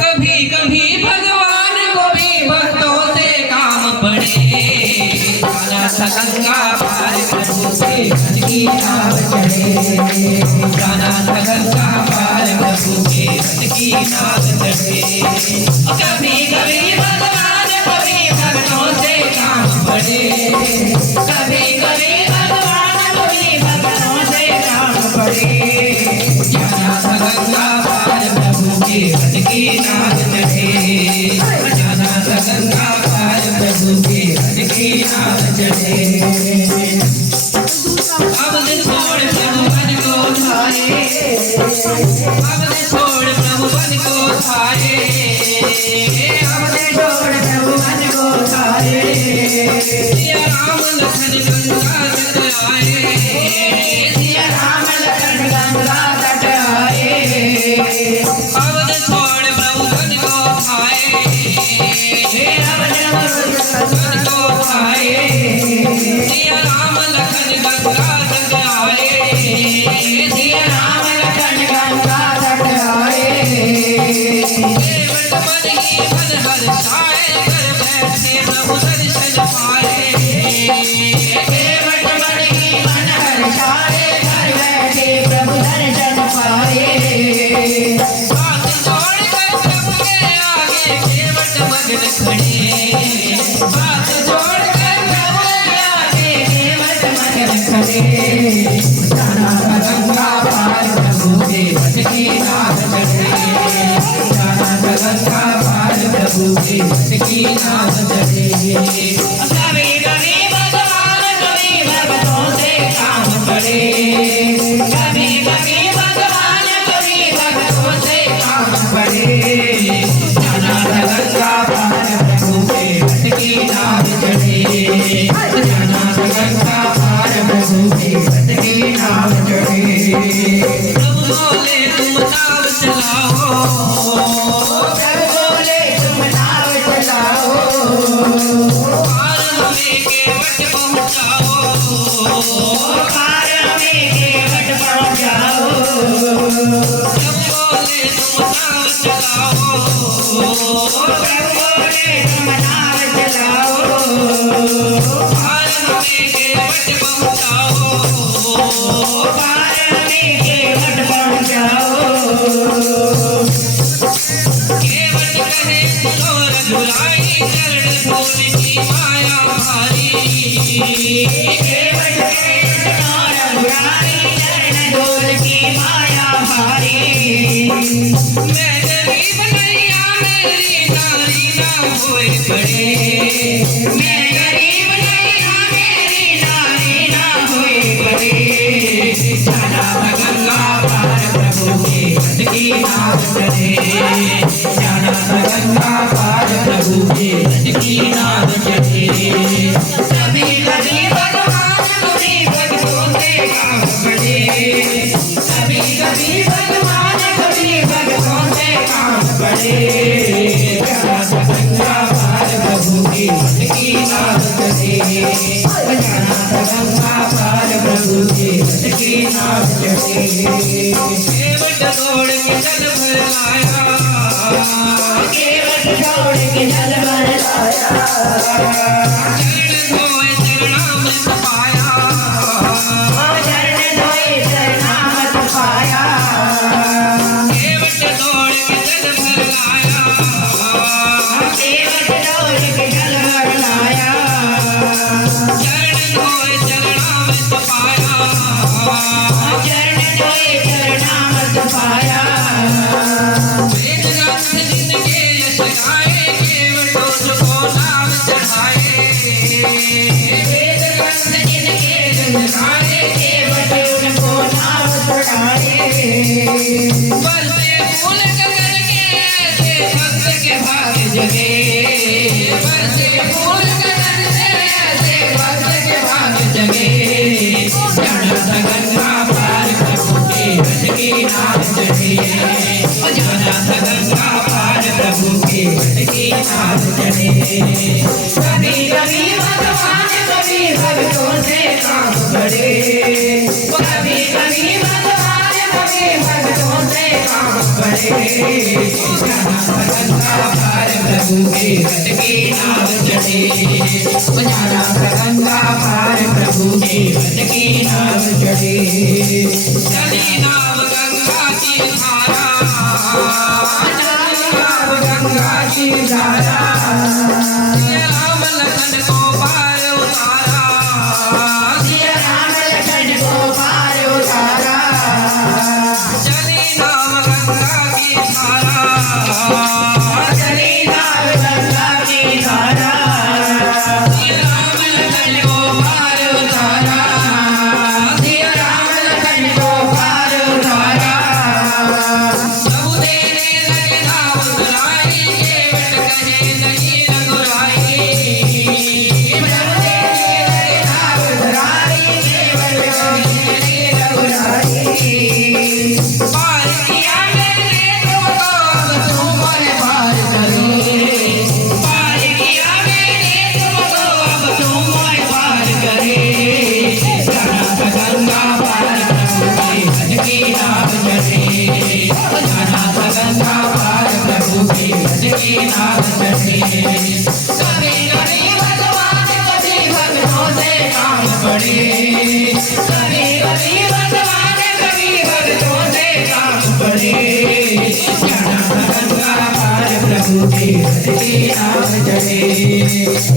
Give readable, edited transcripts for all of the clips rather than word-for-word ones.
कभी कभी भगवान को भी भक्तों से काम पड़े। जाना था गंगा पार प्रभु के मन की नाव चढ़े। जाना था गंगा पार प्रभु के मन की नाव चढ़े। कभी कभी भगवान को भी भक्तों से काम पड़े। कभी कभी भगवान को भी भक्तों से काम पड़े। जाना था गंगा पार प्रभु के मन की नाव चढ़े। जाना था गंगा पार प्रभु के मन की नाव चढ़े। अब ने छोड़ प्रभु मन को थारे। अब ने छोड़ प्रभु मन को थारे। अब ने छोड़ प्रभु मन को थारे। सिया राम लखन गंगा तट आए। सिया राम लखन गंगा तट आए। अब ने छोड़ प्रभु मन को थारे। अब ने छोड़ मन को थारे। सिया राम लखन गंगा तट आए। सिया राम लखन गंगा तट आए। देवट मन ही मन हर्षाए। घर बैठे प्रभु दर्शन पाए। देवट मन ही मन हर्षाए। घर बैठे प्रभु दर्शन पाए। हाथ जोड़कर प्रभु के आगे देवट मगन खड़े। हाथ जोड़कर प्रभु के आगे देवट मगन खड़े। जाना था गंगा पार प्रभु के मन की नाव चढ़े। जाना था गंगा पार प्रभु के मन की नाव चढ़े। कभी कभी भगवान कभी भक्तों से काम पड़े। कभी कभी भगवान कभी भक्तों से काम पड़े। जाना था गंगा पार प्रभु के मन की नाव चढ़े। जाना था गंगा पार प्रभु के मन की नाव चढ़े। प्रभु बोले तुम नाव चलाओ। प्रभु बोले तुम नाव चलाओ। पार हमें केवट पहुँचाओ। पार हमें केवट पहुँचाओ। प्रभु बोले तुम नाव चलाओ। प्रभु बोले तुम नाव चलाओ। पार हमें केवट पहुँचाओ। पार हमें केवट पहुँचाओ। केवट कहे सुनो रघुराई। चरण धूल की माया भारी। केवट कहे सुनो रघुराई। चरण धूल की माया भारी। मैं गरीब नैया मेरी नारी ना होए पड़े। मैं गरीब नैया मेरी नारी ना होए पड़े। जाना था गंगा पार प्रभु के मन की नाव चढ़े। जाना था गंगा पार प्रभु के मन की नाव चढ़े। कभी कभी भगवान कभी भक्तों से काम पड़े। कभी कभी भगवान कभी भक्तों से काम पड़े। जाना था गंगा पार प्रभु के मन की नाव चढ़े। जाना था गंगा पार प्रभु के मन की नाव चढ़े। केवट दौड़ के जल भर लाया। केवट दौड़ के जल भर लाया। चरण धोए चरणामृत पाया। चरण धोए चरणामृत पाया। केवट दौड़ के जल भर लाया। केवट दौड़ के जल भर लाया। चरण धोए चरणामृत पाया। चरण धोए चरणामृत पाया। वेद ग्रंथ जिनके यश गाए। केवटों को नाम चढ़ाए। वेद ग्रंथ जिनके यश गाए। केवटों को नाम चढ़ाए। बरसे फूल गगन के ऐसे भक्त के भाग जगे। बरसे फूल गगन से ऐसे भक्त के भाग जगे। जाना था गंगा पार प्रभु के मन की नाव चढ़े। जाना था गंगा पार प्रभु के मन की नाव चढ़े। कभी कभी भगवान कभी भक्तों से काम पड़े। कभी कभी भगवान कभी भक्तों से काम पड़े। जाना था प्रभु के व्रत की नाव चढ़े। जाना था गंगा पार प्रभु के व्रत की नाव चढ़े। चली नाव गंगा की धारा, चली नाव गंगा की धारा, सिया राम लखन को पार उतारा, सिया राम लखन को पार उतारा। चली नाव गंगा की धारा, चली नाव गंगा की धारा, सिया राम लखन को पार उतारा, सिया राम लखन को पार उतारा। प्रभु तेरे लगे नाव दुराई, केवट कहे नहीं रघुराई। प्रभु तेरे लगे नाव दुराई, केवट कहे नहीं रघुराई। पार किया मैंने तुमको, अब तुम मोहे पार करो। पार किया मैंने तुमको, अब तुम मोहे पार करे। जाना था गंगा पार प्रभु के व्रत की नाव चढ़े। जाना था गंगा पार प्रभु के व्रत की नाव चढ़े। कभी कभी भगवान कभी भक्तों से काम पड़े। कभी कभी भगवान कभी भक्तों से काम पड़े। जाना था गंगा पार प्रभु के व्रत की नाव चढ़े।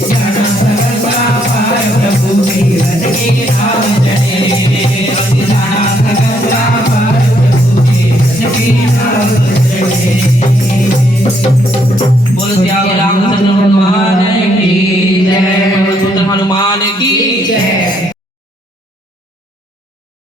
जाना था गंगा पार प्रभु के व्रत की नाव